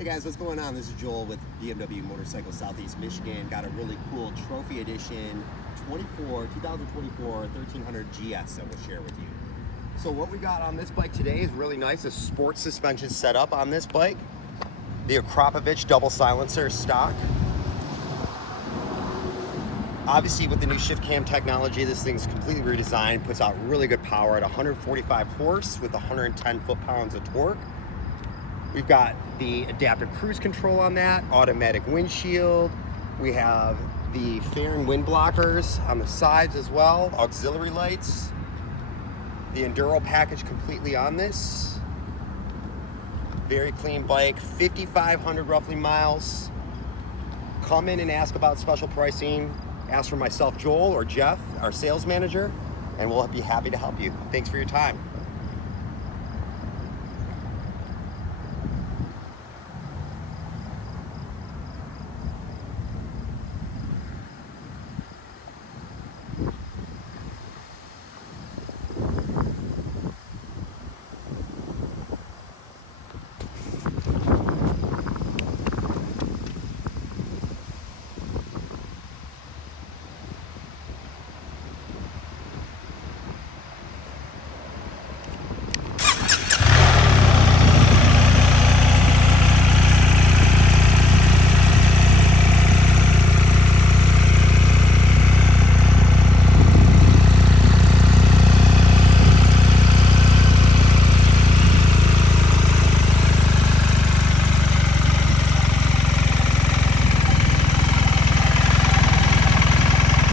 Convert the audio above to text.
Hey guys, what's going on? This is Joel with BMW Motorcycle Southeast Michigan. Got a really cool Trophy Edition 2024 1300GS that we'll share with you. So what we got on this bike today is really nice. A sports suspension setup on this bike. The Akrapovic Double Silencer stock. Obviously with the new shift cam technology, this thing's completely redesigned, puts out really good power at 145 horse with 110 foot-pounds of torque. We've got the adaptive cruise control on that, automatic windshield. We have the fairing wind blockers on the sides as well, auxiliary lights. The Enduro package completely on this. Very clean bike, 5,500 roughly miles. Come in and ask about special pricing. Ask for myself, Joel, or Jeff, our sales manager, and we'll be happy to help you. Thanks for your time.